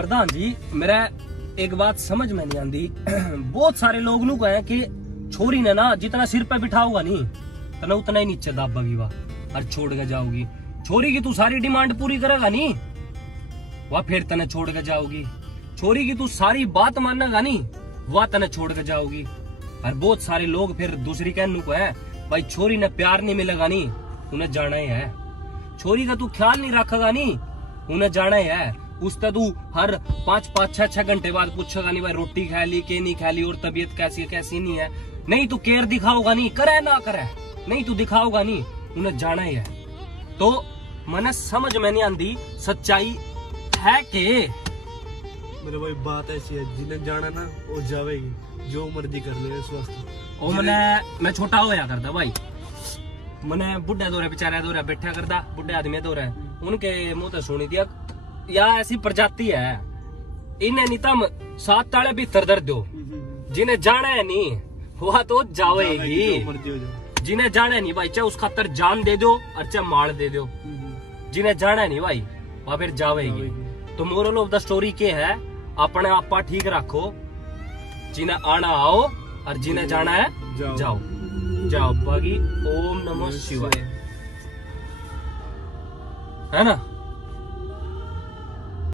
प्रधान जी मेरा एक बात समझ में नहीं आती। बहुत सारे लोग नु कहे कि छोरी ने ना जितना सिर पे बिठाओगा नहीं तना उतना ही नीचे दाबेगी वह और छोड़ के जाओगी। छोरी की तू सारी डिमांड पूरी करेगा नहीं वह फिर तने छोड़ के जाओगी। छोरी की तू सारी बात मानेगा नहीं वह तने छोड़ के जाओगी। और बहुत सारे लोग फिर दूसरी कहने को है भाई छोरी ने प्यार नहीं मिलेगा नहीं उन्हें जाना ही है। छोरी का तू ख्याल नहीं रखेगा नहीं उन्हें जाना ही है। उससे तू हर 5-6 घंटे बाद पूछेगा नहीं भाई रोटी खा ली के नहीं खा ली और तबीयत कैसी है कैसी नहीं है। नहीं तू केयर दिखाओगा नहीं करे ना करे नहीं तू दिखाओगा नहीं उन्हें जाना ही है। तो मैंने समझ में नहीं आती सच्चाई है कि मेरे भाई बात ऐसी है जिन्हें जाना ना वो जावेगी जो मर्जी कर ले इस वास्ते। ओ मैं छोटा होया करता भाई मैंने बुढ़ा दौरे बेचारा दौरे बैठा करता बुढ़े आदमी दौरे उनके मुंह तो सुनी दिया या ऐसी प्रजाति है इन्हें नहीं तम 7 ताले भीतर दर दो जिन्हें जाना है नहीं वह तो जावेगी। जिन्हें जाना है नहीं भाई चाहे उस खातर जान दे दो और चाहे मार दे दो। जिन्हें जाना है नहीं भाई वह फिर जावेगी। तो मोरल ऑफ द स्टोरी के है अपने आपा ठीक रखो जिन्हें आना आओ और जिन्हें जाना है जाओ जाओ बागी। ओम नमः शिवाय है ना।